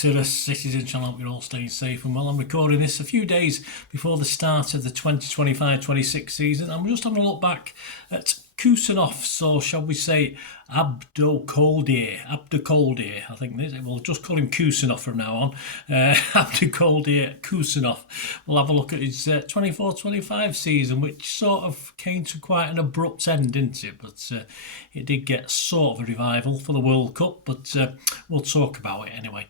to the Citizen channel. Hope you're all staying safe and well. I'm recording this a few days before the start of the 2025-26 season. I'm just having a look back at Khusanov, so shall we say Abdukodir, I think we'll just call him Khusanov from now on. Abdukodir Khusanov. We'll have a look at his 24-25 season, which sort of came to quite an abrupt end, didn't it? But it did get sort of a revival for the World Cup, but we'll talk about it anyway.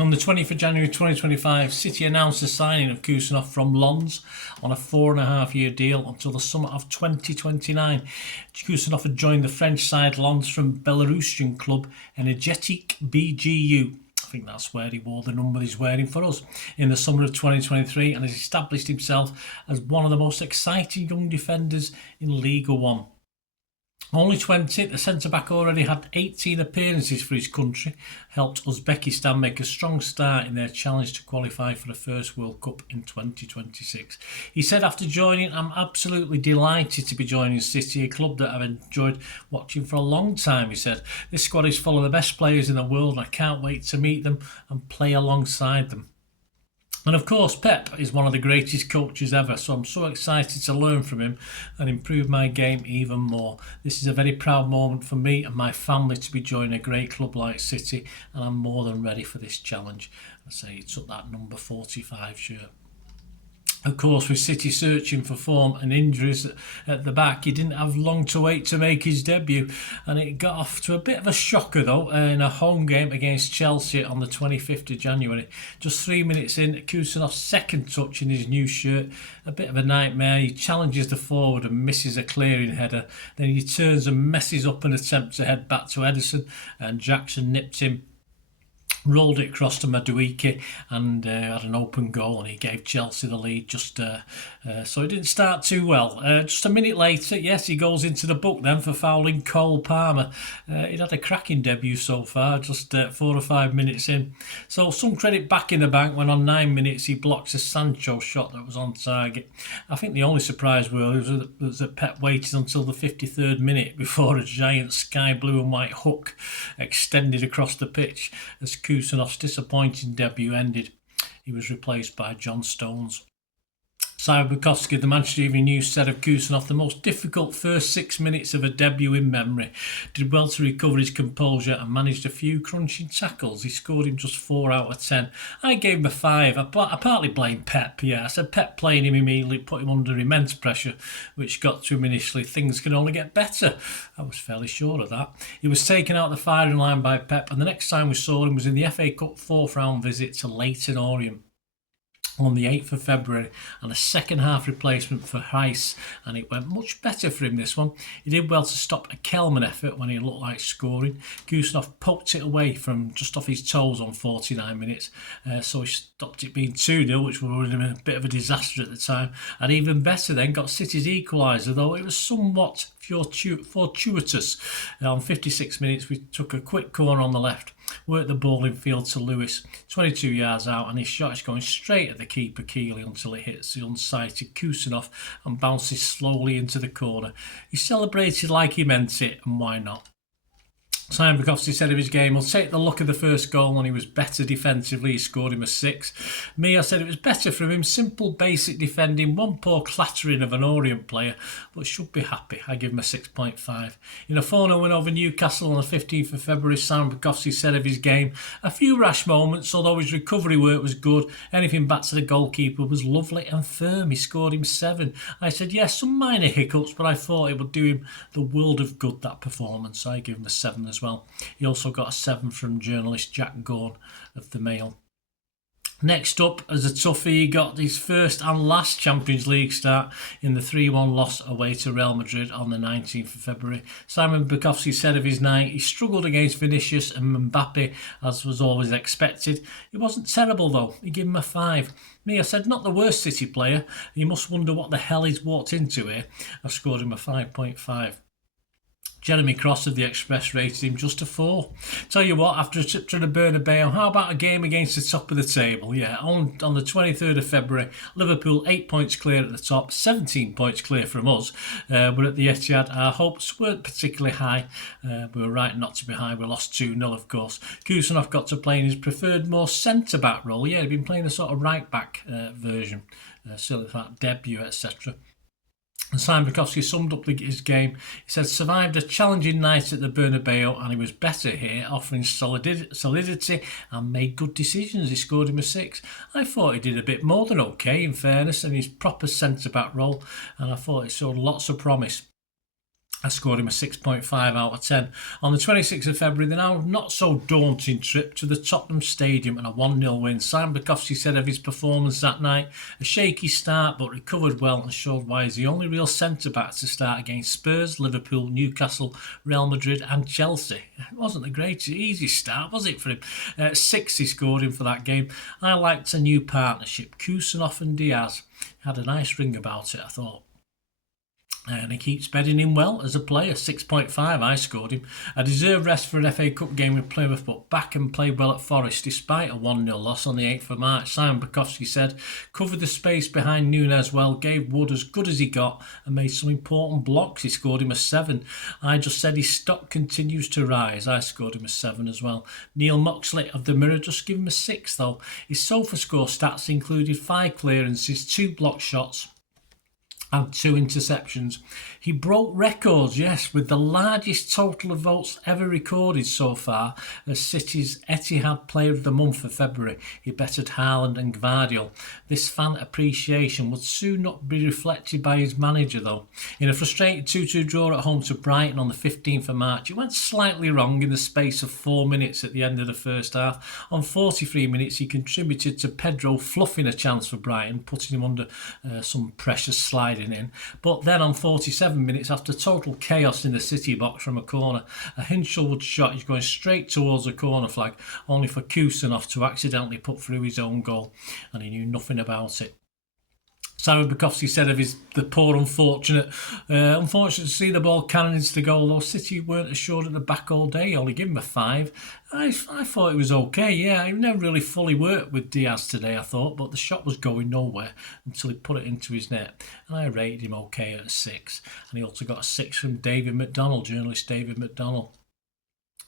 On the 20th of January 2025, City announced the signing of Khusanov from Lens on a 4.5-year deal until the summer of 2029. Khusanov had joined the French side Lens from Belarusian club Energetic BGU. I think that's where he wore the number he's wearing for us in the summer of 2023 and has established himself as one of the most exciting young defenders in Liga 1. Only 20, the centre-back already had 18 appearances for his country, helped Uzbekistan make a strong start in their challenge to qualify for the first World Cup in 2026. He said after joining, "I'm absolutely delighted to be joining City, a club that I've enjoyed watching for a long time," he said. "This squad is full of the best players in the world and I can't wait to meet them and play alongside them." And of course, Pep is one of the greatest coaches ever, so I'm so excited to learn from him and improve my game even more. This is a very proud moment for me and my family to be joining a great club like City, and I'm more than ready for this challenge. I say he took that number 45 shirt. Of course, with City searching for form and injuries at the back, he didn't have long to wait to make his debut, and it got off to a bit of a shocker though in a home game against Chelsea on the 25th of January. Just 3 minutes in, Khusanov's second touch in his new shirt, a bit of a nightmare. He challenges the forward and misses a clearing header. Then he turns and messes up an attempt to head back to Edison, and Jackson nipped him, rolled it across to Madueke and had an open goal, and he gave Chelsea the lead so it didn't start too well. Just a minute later, yes, he goes into the book then for fouling Cole Palmer. He'd had a cracking debut so far, just 4 or 5 minutes in. So some credit back in the bank when on 9 minutes he blocks a Sancho shot that was on target. I think the only surprise was that Pep waited until the 53rd minute before a giant sky blue and white hook extended across the pitch as Khusanov's disappointing debut ended. He was replaced by John Stones. Simon Bukowski, the Manchester Evening News, said of Khusanov, "The most difficult first 6 minutes of a debut in memory. Did well to recover his composure and managed a few crunching tackles. He scored him just 4 out of 10. I gave him a 5. I partly blame Pep. I said Pep playing him immediately put him under immense pressure, which got to him initially. Things can only get better." I was fairly sure of that. He was taken out of the firing line by Pep, and the next time we saw him was in the FA Cup 4th round visit to Leyton Orient on the 8th of February, and a second half replacement for Heiss, and it went much better for him this one. He did well to stop a Kelman effort when he looked like scoring. Khusanov poked it away from just off his toes on 49 minutes, so he stopped it being 2-0, which would have been a bit of a disaster at the time, and even better then got City's equaliser, though it was somewhat fortuitous. On 56 minutes we took a quick corner on the left, worked the ball in field to Lewis, 22 yards out, and his shot is going straight at the keeper Keeley until it hits the unsighted Khusanov and bounces slowly into the corner. He celebrated like he meant it, and why not? Simon Bukowski said of his game, "We'll take the look of the first goal when he was better defensively. He scored him a 6. Me, I said it was better from him. Simple, basic defending. One poor clattering of an Orient player, but should be happy. I give him a 6.5. In a 4-0 win over Newcastle on the 15th of February, Simon Bukowski said of his game, "A few rash moments, although his recovery work was good. Anything back to the goalkeeper was lovely and firm. He scored him 7. I said, yes, some minor hiccups, but I thought it would do him the world of good, that performance. I give him a 7 as well." He also got a 7 from journalist Jack Gorn of the Mail. Next up, as a toughie, he got his first and last Champions League start in the 3-1 loss away to Real Madrid on the 19th of February. Simon Bukowski said of his night, "He struggled against Vinicius and Mbappe, as was always expected. He wasn't terrible though. He gave him a 5. Me, I said, not the worst City player. You must wonder what the hell he's walked into here. I scored him a 5.5. Jeremy Cross of the Express rated him just a 4. Tell you what, after a trip to the Bernabeu, how about a game against the top of the table? Yeah, on the 23rd of February, Liverpool 8 points clear at the top, 17 points clear from us. But at the Etihad, our hopes weren't particularly high. We were right not to be high. We lost 2-0, of course. Khusanov got to play in his preferred, more centre-back role. Yeah, he'd been playing a sort of right-back version, certainly for that debut, etc. And Simon Bukowski summed up his game. He said, survived a challenging night at the Bernabeu and he was better here, offering solidity and made good decisions. He scored him a 6. I thought he did a bit more than okay, in fairness, in his proper centre-back role, and I thought he showed lots of promise. I scored him a 6.5 out of 10. On the 26th of February, the now not so daunting trip to the Tottenham Stadium and a 1-0 win. Simon Bukowski said of his performance that night, a shaky start but recovered well and showed why he's the only real centre-back to start against Spurs, Liverpool, Newcastle, Real Madrid and Chelsea. It wasn't the greatest, easy start, was it for him? 6 he scored him for that game. I liked a new partnership, Khusanov and Diaz. Had a nice ring about it, I thought. And he keeps bedding in well as a player. 6.5 I scored him. A deserved rest for an FA Cup game with Plymouth, but back and played well at Forest despite a 1-0 loss on the 8th of March. Simon Bukowski said, covered the space behind Núñez well, gave Wood as good as he got and made some important blocks. He scored him a 7. I just said his stock continues to rise. I scored him a 7 as well. Neil Moxley of the Mirror just gave him a 6 though. His SofaScore stats included 5 clearances, 2 block shots and 2 interceptions. He broke records, yes, with the largest total of votes ever recorded so far as City's Etihad Player of the Month for February. He bettered Haaland and Gvardiol. This fan appreciation would soon not be reflected by his manager, though. In a frustrating 2-2 draw at home to Brighton on the 15th of March, it went slightly wrong in the space of 4 minutes at the end of the first half. On 43 minutes, he contributed to Pedro fluffing a chance for Brighton, putting him under some pressure sliding in. But then on 47 minutes, after total chaos in the City box from a corner, a Hinchelwood shot is going straight towards the corner flag, only for Khusanov to accidentally put through his own goal, and he knew nothing about it. Simon Bukowski said of the poor unfortunate to see the ball cannon into the goal, though City weren't assured at the back all day. Only give him a 5. I thought it was okay, yeah. He never really fully worked with Diaz today, I thought, but the shot was going nowhere until he put it into his net. And I rated him okay at a 6. And he also got a 6 from David McDonnell, journalist David McDonnell.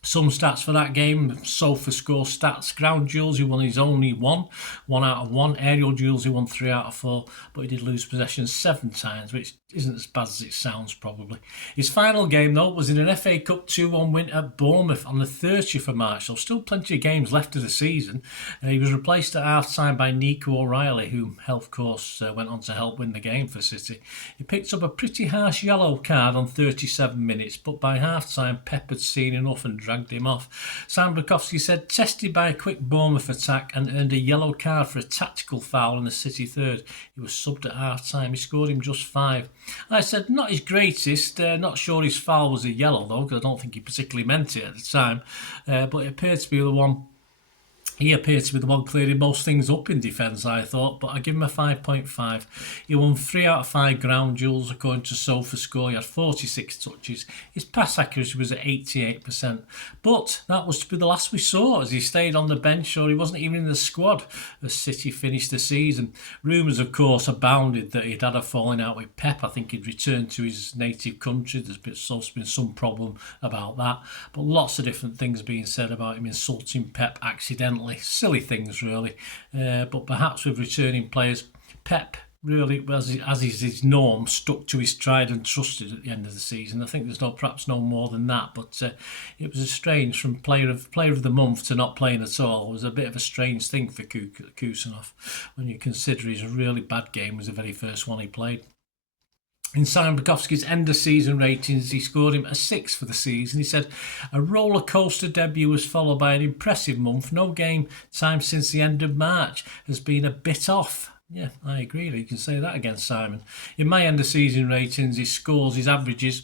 Some stats for that game, SofaScore stats. Ground duels, he won his only 1 out of 1. Aerial duels, he won 3 out of 4, but he did lose possession 7 times, which isn't as bad as it sounds, probably. His final game, though, was in an FA Cup 2-1 win at Bournemouth on the 30th of March, so still plenty of games left of the season. He was replaced at half-time by Nico O'Reilly, who, of course, went on to help win the game for City. He picked up a pretty harsh yellow card on 37 minutes, but by half-time, Pep had seen enough and dragged him off. Sam Bukowski said, tested by a quick Bournemouth attack and earned a yellow card for a tactical foul in the City third. He was subbed at half-time. He scored him just 5. I said, not his greatest. Not sure his foul was a yellow, though, because I don't think he particularly meant it at the time. But it appeared to be the one. He appeared to be the one clearing most things up in defence, I thought, but I give him a 5.5. He won 3 out of 5 ground duels according to SofaScore. He had 46 touches. His pass accuracy was at 88%. But that was to be the last we saw as he stayed on the bench, or he wasn't even in the squad as City finished the season. Rumours, of course, abounded that he'd had a falling out with Pep. I think he'd returned to his native country. There's been some problem about that. But lots of different things being said about him insulting Pep accidentally. Silly things, really. But perhaps with returning players, Pep really, as is his norm, stuck to his tried and trusted at the end of the season. I think there's perhaps no more than that, but it was a strange from player of the month to not playing at all. It was a bit of a strange thing for Khusanov when you consider his really bad game was the very first one he played. In Simon Bukowski's end of season ratings, he scored him a 6 for the season. He said, a roller coaster debut was followed by an impressive month. No game time since the end of March has been a bit off. Yeah, I agree. You can say that again, Simon. In my end of season ratings, his scores, his averages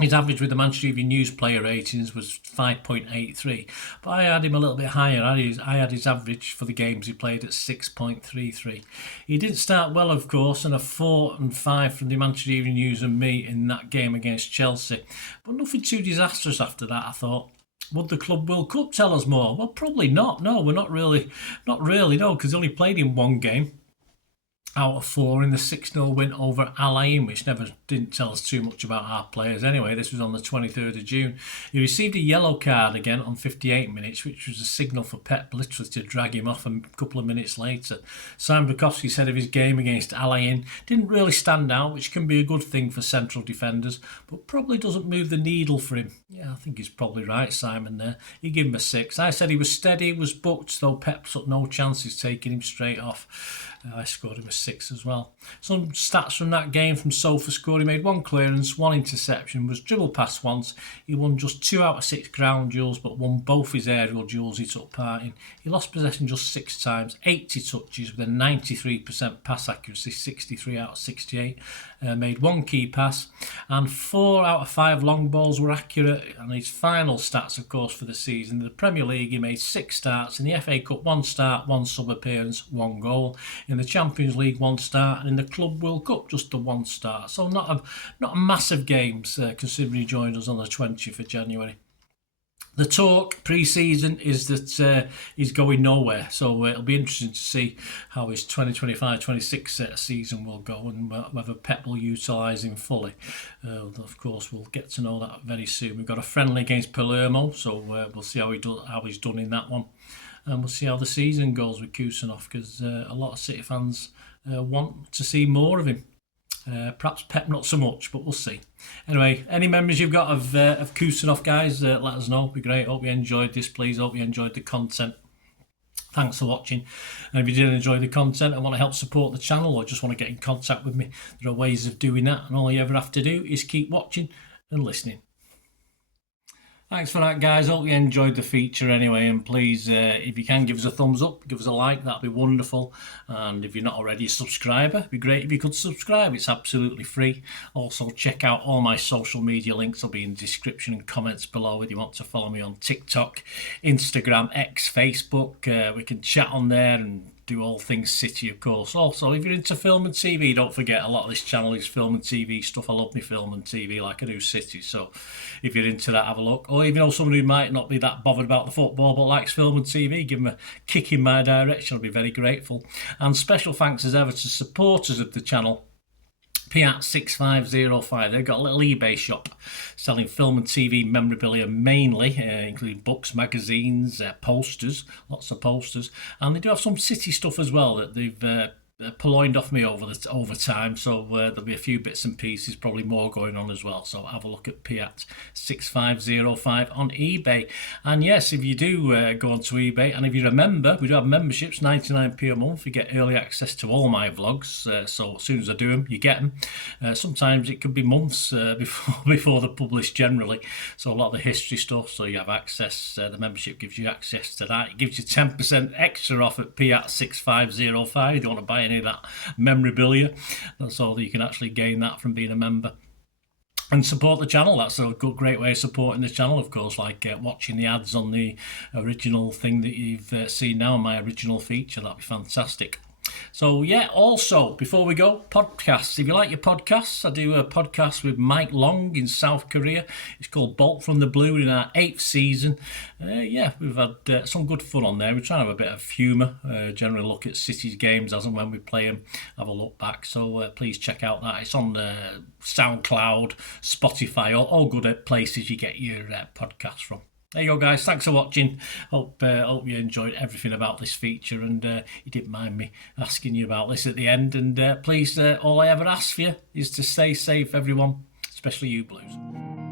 His average with the Manchester Evening News player ratings was 5.83, but I had him a little bit higher. I had his average for the games he played at 6.33. He didn't start well, of course, and a 4 and 5 from the Manchester Evening News and me in that game against Chelsea, but nothing too disastrous after that, I thought. Would the Club World Cup tell us more? Well, probably not. No, we're not really, no, because he only played in one game out of 4 in the 6-0 win over Al Ain, which didn't tell us too much about our players. Anyway, this was on the 23rd of June. He received a yellow card again on 58 minutes, which was a signal for Pep literally to drag him off a couple of minutes later. Simon Bukowski said of his game against Al Ain, didn't really stand out, which can be a good thing for central defenders, but probably doesn't move the needle for him. Yeah, I think he's probably right, Simon, there. He gave him a 6. I said he was steady, was booked, though Pep took no chances taking him straight off. I scored him a 6 as well. Some stats from that game from Sofa scored. He made 1 clearance, 1 interception, was dribbled past once. He won just 2 out of 6 ground duels, but won both his aerial duels he took part in. He lost possession just 6 times, 80 touches with a 93% pass accuracy, 63 out of 68. Made 1 key pass, and 4 out of 5 long balls were accurate. And his final stats, of course, for the season, in the Premier League, he made 6 starts. In the FA Cup, 1 start, 1 sub-appearance, 1 goal. In the Champions League, 1 start, and in the Club World Cup, just the 1 start. So not a massive games, considering he joined us on the 20th of January. The talk pre-season is that he's going nowhere, so it'll be interesting to see how his 2025-26 season will go and whether Pep will utilise him fully. Of course, we'll get to know that very soon. We've got a friendly against Palermo, so we'll see how he's done in that one. And we'll see how the season goes with Khusanov, because a lot of City fans want to see more of him. Perhaps Pep not so much, but we'll see. Anyway, any memories you've got of Khusanov, guys, let us know. It'd be great. Hope you enjoyed this, please. Hope you enjoyed the content. Thanks for watching. And if you did enjoy the content and want to help support the channel or just want to get in contact with me, there are ways of doing that. And all you ever have to do is keep watching and listening. Thanks for that, guys. Hope you enjoyed the feature anyway, and please, if you can, give us a thumbs up, give us a like, that'd be wonderful. And if you're not already a subscriber, it'd be great if you could subscribe. It's absolutely free. Also, check out all my social media links. They'll be in the description and comments below if you want to follow me on TikTok, Instagram, X, Facebook. We can chat on there and do all things City, of course. Also, if you're into film and TV, don't forget, a lot of this channel is film and TV stuff. I love me film and TV like I do City, so if you're into that, have a look. Or if you know someone who might not be that bothered about the football but likes film and TV, give them a kick in my direction. I'll be very grateful. And special thanks as ever to supporters of the channel. Piat6505, they've got a little eBay shop selling film and TV memorabilia mainly, including books, magazines, posters, lots of posters, and they do have some City stuff as well that they've purloined off me over time, so there'll be a few bits and pieces, probably more going on as well. So have a look at Piat6505 on eBay. And yes, if you do go onto eBay, and if you remember, we do have memberships, 99p a month. You get early access to all my vlogs, so as soon as I do them, you get them. Sometimes it could be months before they're published generally, so a lot of the history stuff, so you have access. The membership gives you access to that. It gives you 10% extra off at Piat6505 if you want to buy any of that memorabilia. That's all that you can actually gain that from being a member and support the channel. That's a great way of supporting the channel, of course, like watching the ads on the original thing that you've seen now, my original feature. That'd be fantastic. So yeah, also before we go, podcasts. If you like your podcasts, I do a podcast with Mike Long in South Korea. It's called Bolt from the Blue, in our 8th season. Yeah, we've had some good fun on there. We're trying to have a bit of humour, generally look at City's games as and when we play them, have a look back. So please check out that. It's on Soundcloud, Spotify, all good places you get your podcasts from. There you go, guys. Thanks for watching. Hope you enjoyed everything about this feature, and you didn't mind me asking you about this at the end. And please, all I ever ask for you is to stay safe, everyone, especially you Blues.